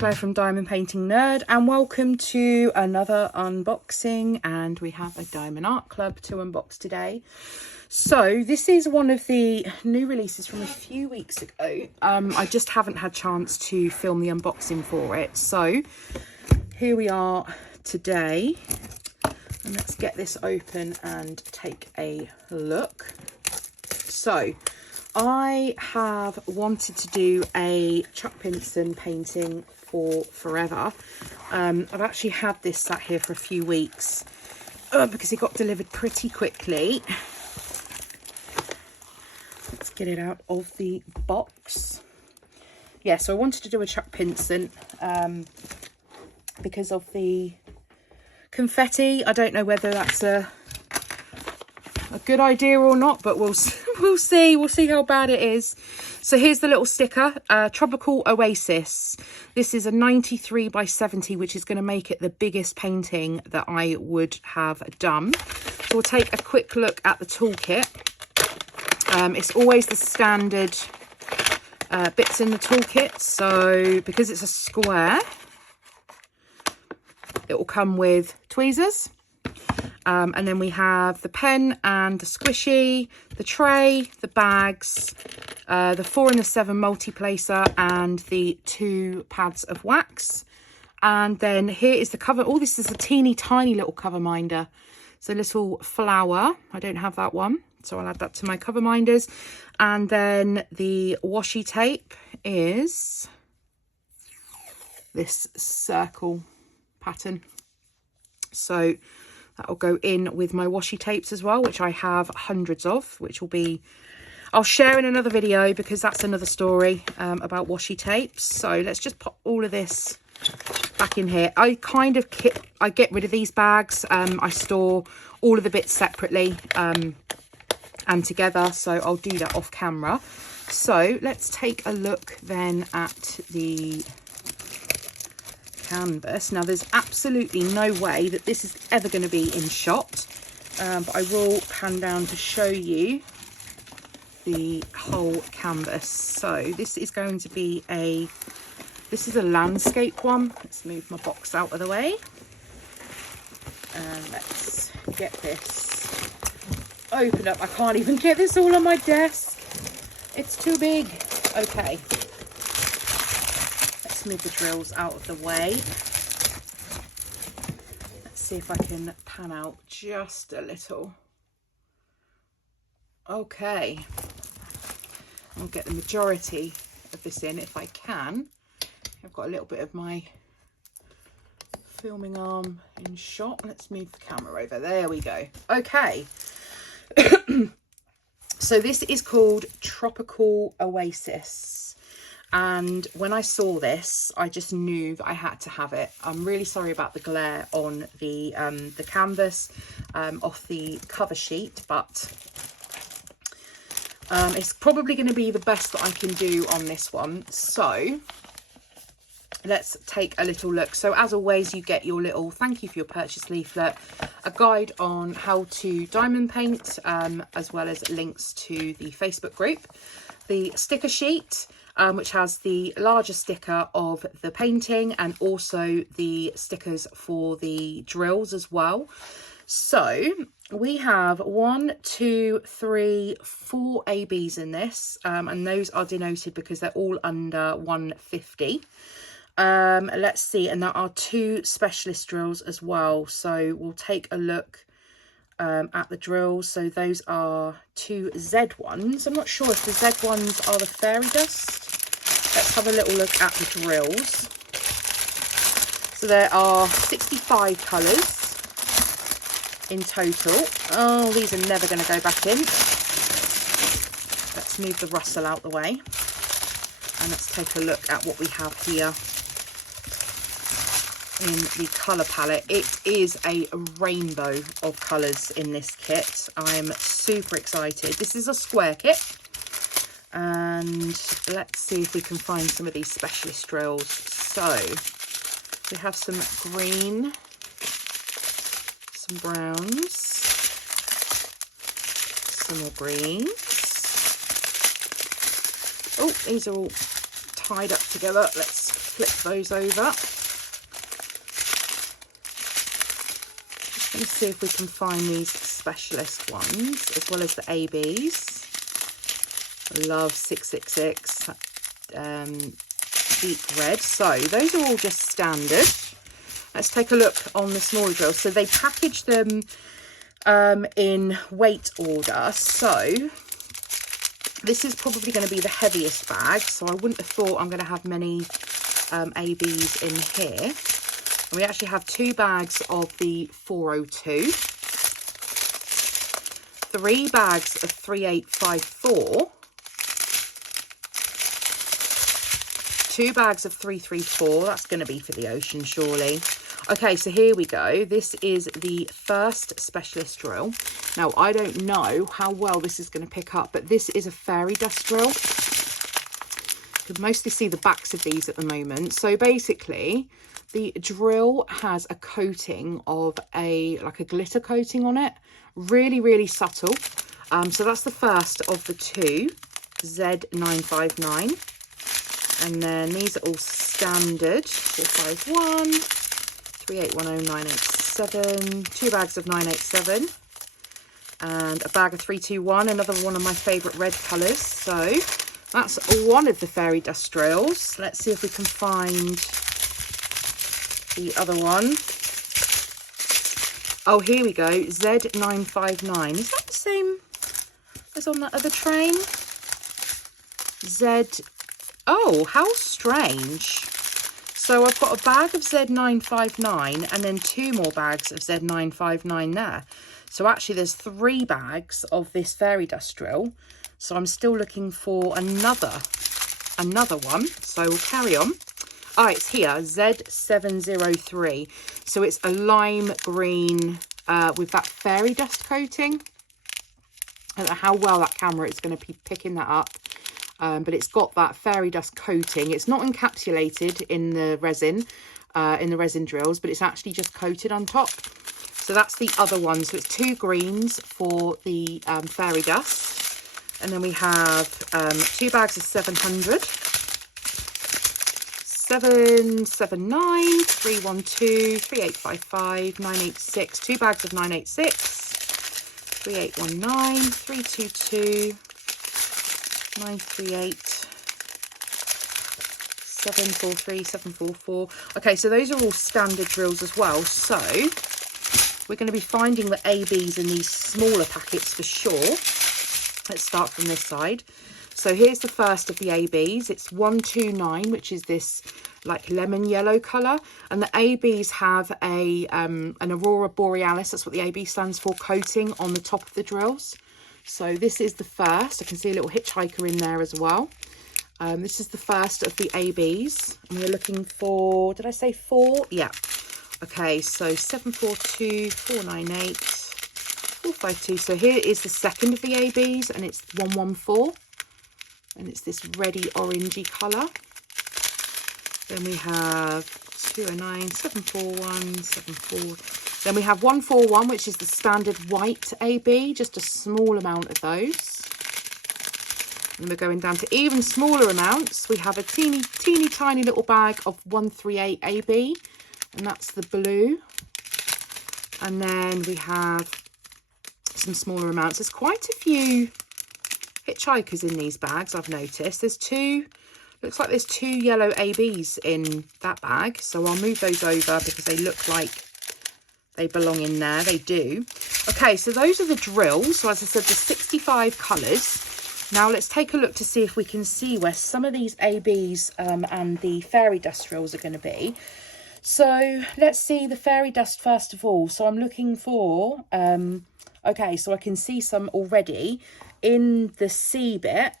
Claire from Diamond Painting Nerd, and welcome to another unboxing. And we have a Diamond Art Club to unbox today. So this is one of the new releases from a few weeks ago. I just haven't had chance to film the unboxing for it. So here we are today, and let's get this open and take a look. So I have wanted to do a Chuck Pinson painting for forever. I've actually had this sat here for a few weeks because it got delivered pretty quickly. Let's get it out of the box. Yeah, so I wanted to do a Chuck Pinson because of the confetti. I don't know whether that's a good idea or not, but we'll see how bad it is. So here's the little sticker, Tropical Oasis. This is a 93 by 70, which is going to make it the biggest painting that I would have done. So we'll take a quick look at the toolkit. It's always the standard bits in the toolkit. So because it's a square, it will come with tweezers. And then we have the pen and the squishy, the tray, the bags, the 4 and the 7 multi-placer, and the 2 pads of wax. And then here is the cover. Oh, this is a teeny tiny little cover minder. It's a little flower. I don't have that one, so I'll add that to my cover minders. And then the washi tape is this circle pattern. So that'll go in with my washi tapes as well, which I have hundreds of, which will be, I'll share in another video because that's another story about washi tapes. So let's just pop all of this back in here. I get rid of these bags. I store all of the bits separately and together. So I'll do that off camera. So let's take a look then at the canvas. Now there's absolutely no way that this is ever going to be in shot, but I will pan down to show you the whole canvas. So this is going to be a landscape one. Let's move my box out of the way and let's get this open up. I can't even get this all on my desk, it's too big. Okay, move the drills out of the way. Let's see if I can pan out just a little. Okay, I'll get the majority of this in if I can. I've got a little bit of my filming arm in shot. Let's move the camera over. There we go. Okay. So this is called Tropical Oasis. And when I saw this, I just knew that I had to have it. I'm really sorry about the glare on the canvas off the cover sheet, but it's probably going to be the best that I can do on this one. So let's take a little look. So as always, you get your little thank you for your purchase leaflet, a guide on how to diamond paint, as well as links to the Facebook group, the sticker sheet, which has the larger sticker of the painting and also the stickers for the drills as well. So we have 1, 2, 3, 4 ABs in this, and those are denoted because they're all under 150. Let's see, and there are 2 specialist drills as well. So we'll take a look at the drills. So those are 2 Z ones. I'm not sure if the Z ones are the fairy dust. Let's have a little look at the drills. So there are 65 colours in total. Oh, these are never going to go back in. Let's move the rustle out the way and let's take a look at what we have here in the colour palette. It is a rainbow of colours in this kit. I'm super excited. This is a square kit. And let's see if we can find some of these specialist drills. So we have some green, some browns, some more greens. Oh, these are all tied up together. Let's flip those over. Just going to see if we can find these specialist ones as well as the ABs. I love 666 deep red. So those are all just standard. Let's take a look on the smaller drills. So they package them in weight order. So this is probably going to be the heaviest bag. So I wouldn't have thought I'm going to have many ABs in here. And we actually have 2 bags of the 402, 3 bags of 3854, 2 bags of 334. That's going to be for the ocean, surely. Okay, so here we go. This is the first specialist drill. Now, I don't know how well this is going to pick up, but this is a fairy dust drill. You can mostly see the backs of these at the moment. So basically, the drill has a coating of like a glitter coating on it. Really, really subtle. So that's the first of the 2, Z959. And then these are all standard, 451, 3810, 987, 2 bags of 987, and a bag of 321, another one of my favourite red colours. So that's one of the fairy dust drills. Let's see if we can find the other one. Oh, here we go, Z959. Is that the same as on that other train? Oh, how strange. So I've got a bag of Z959 and then 2 more bags of Z959 there. So actually there's 3 bags of this fairy dust drill. So I'm still looking for another one. So we'll carry on. Oh, it's here, Z703. So it's a lime green with that fairy dust coating. I don't know how well that camera is going to be picking that up. But it's got that fairy dust coating. It's not encapsulated in the resin drills, but it's actually just coated on top. So that's the other one. So it's 2 greens for the fairy dust. And then we have 2 bags of 700, 779, 312, 3855, 986, 2 bags of 986, 3819, 322, 938, 743, 744. Okay, so those are all standard drills as well. So we're going to be finding the ABs in these smaller packets for sure. Let's start from this side. So here's the first of the ABs. It's 129, which is this like lemon yellow colour. And the ABs have an Aurora Borealis, that's what the AB stands for, coating on the top of the drills. So this is the first. I can see a little hitchhiker in there as well. This is the first of the ABs. And we're looking for, did I say 4? Yeah. Okay, so 742, 498, 452. So here is the second of the ABs and it's 114. And it's this reddy orangey colour. Then we have 209, 741, 74. Then we have 141, which is the standard white AB, just a small amount of those. And we're going down to even smaller amounts. We have a teeny tiny little bag of 138 AB, and that's the blue. And then we have some smaller amounts. There's quite a few hitchhikers in these bags, I've noticed. There's 2, looks like there's 2 yellow ABs in that bag. So I'll move those over because they look like they belong in there. They do. Okay, so those are the drills. So as I said, there's 65 colours. Now let's take a look to see if we can see where some of these ABs and the fairy dust drills are going to be. So let's see the fairy dust first of all. So I'm looking for, okay, so I can see some already in the C bit.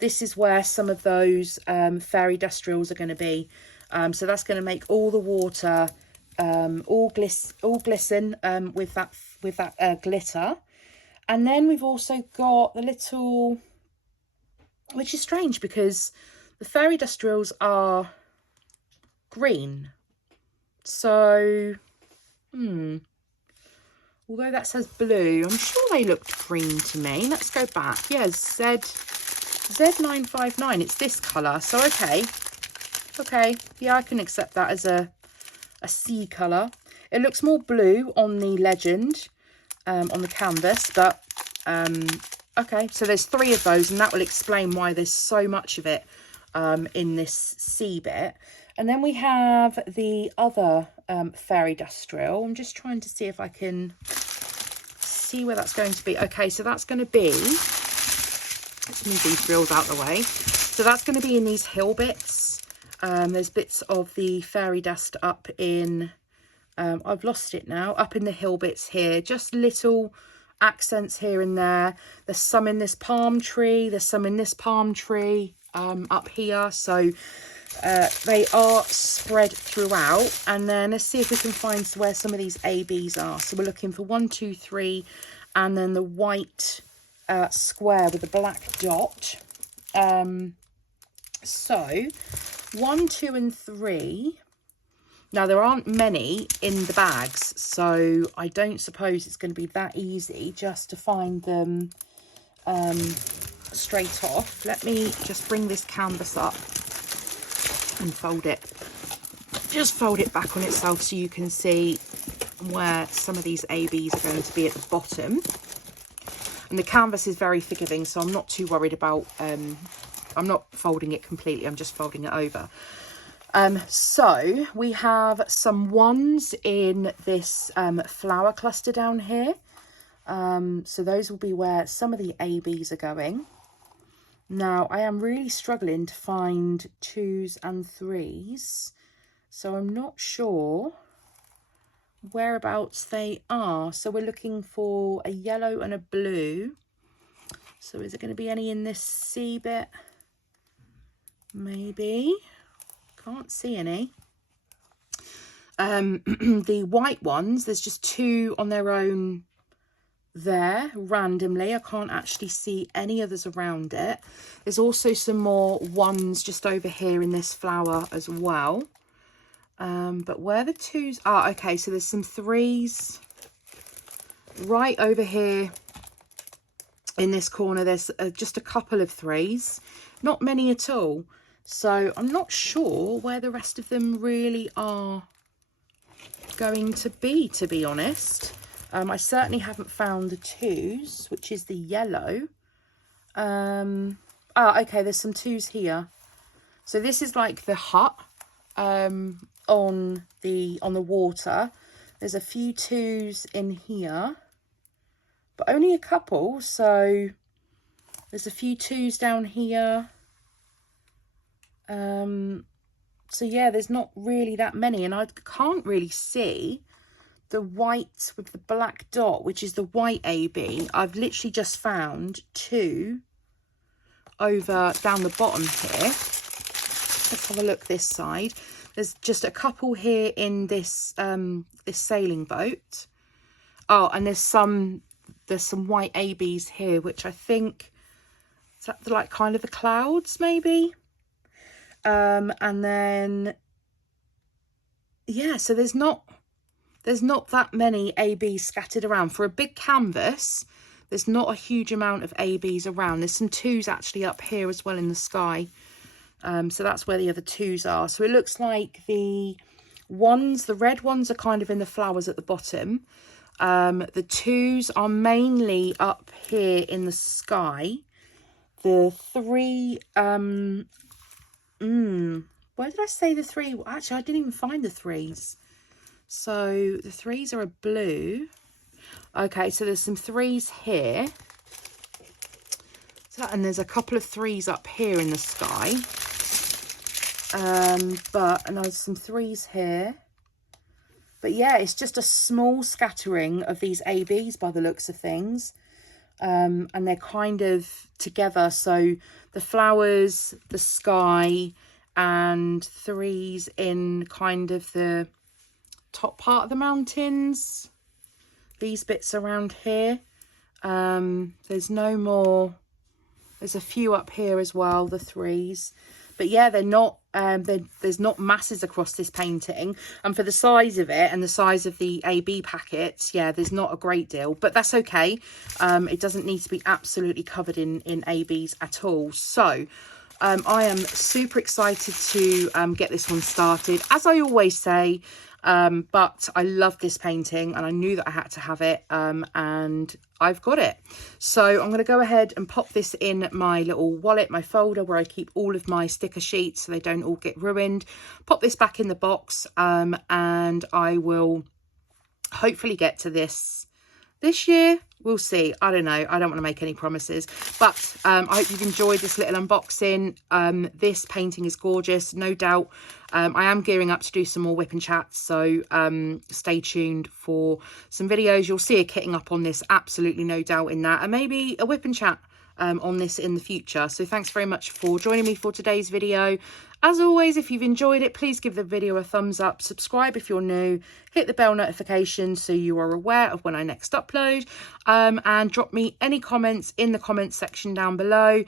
This is where some of those fairy dust drills are going to be. So that's going to make all the water all glisten with that glitter. And then we've also got the little, which is strange because the fairy dust drills are green. So, although that says blue, I'm sure they looked green to me. Let's go back. Yeah, Z959, it's this colour. So, okay. Okay, yeah, I can accept that as a sea colour. It looks more blue on the legend, on the canvas, but okay, so there's 3 of those, and that will explain why there's so much of it in this sea bit. And then we have the other fairy dust drill. I'm just trying to see if I can see where that's going to be. Okay, so that's going to be, let's move these drills out of the way. So that's going to be in these hill bits. There's bits of the fairy dust up in, I've lost it now, up in the hill bits here, just little accents here and there. There's some in this palm tree, there's some in this palm tree up here, so they are spread throughout. And then let's see if we can find where some of these ABs are. So we're looking for 1, 2, 3, and then the white square with the black dot. So 1, 2, and 3. Now, there aren't many in the bags, so I don't suppose it's going to be that easy just to find them straight off. Let me just bring this canvas up and fold it. Just fold it back on itself so you can see where some of these ABs are going to be at the bottom. And the canvas is very forgiving, so I'm not too worried about, I'm not folding it completely, I'm just folding it over. So we have some 1s in this flower cluster down here. So those will be where some of the ABs are going. Now, I am really struggling to find 2s and 3s, so I'm not sure whereabouts they are. So we're looking for a yellow and a blue. So is there going to be any in this C bit? Maybe. Can't see any. The white ones, there's just 2 on their own there randomly. I can't actually see any others around it. There's also some more 1s just over here in this flower as well. But where the 2s are, okay, so there's some 3s right over here in this corner. There's just a couple of 3s, not many at all. So I'm not sure where the rest of them really are going to be honest. I certainly haven't found the 2s, which is the yellow. Okay, there's some 2s here. So this is like the hut on the water. There's a few 2s in here, but only a couple. So there's a few 2s down here. So yeah, there's not really that many, and I can't really see the white with the black dot, which is the white AB. I've literally just found 2 over down the bottom here. Let's have a look this side. There's just a couple here in this this sailing boat. Oh, and there's some white ABs here, which I think is that like kind of the clouds maybe. And then yeah, so there's not that many ABs scattered around. For a big canvas, there's not a huge amount of ABs around. There's some 2s actually up here as well in the sky. So that's where the other 2s are. So it looks like the 1s, the red ones, are kind of in the flowers at the bottom. The 2s are mainly up here in the sky. The 3, where did I say the 3? Actually, I didn't even find the 3s. So the 3s are a blue. Okay, so there's some 3s here. So, and there's a couple of 3s up here in the sky. And there's some 3s here. But yeah, it's just a small scattering of these ABs by the looks of things. And they're kind of together. So the flowers, the sky, and 3s in kind of the top part of the mountains. These bits around here. There's no more. There's a few up here as well, the 3s. But yeah, they're not, there's not masses across this painting. And for the size of it and the size of the AB packets, yeah, there's not a great deal. But that's okay. It doesn't need to be absolutely covered in ABs at all. So I am super excited to get this one started, as I always say. But I love this painting and I knew that I had to have it, and I've got it. So I'm going to go ahead and pop this in my little wallet, my folder where I keep all of my sticker sheets so they don't all get ruined. Pop this back in the box, and I will hopefully get to this year. We'll see. I don't know. I don't want to make any promises, but I hope you've enjoyed this little unboxing. This painting is gorgeous, no doubt. I am gearing up to do some more whip and chats, so stay tuned for some videos. You'll see a kitting up on this, absolutely no doubt in that, and maybe a whip and chat on this in the future. So thanks very much for joining me for today's video. As always, if you've enjoyed it, please give the video a thumbs up, subscribe if you're new, hit the bell notification so you are aware of when I next upload, and drop me any comments in the comments section down below.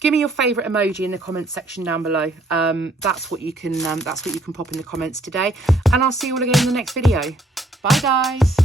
Give me your favourite emoji in the comments section down below. That's what you can pop in the comments today, and I'll see you all again in the next video. Bye guys.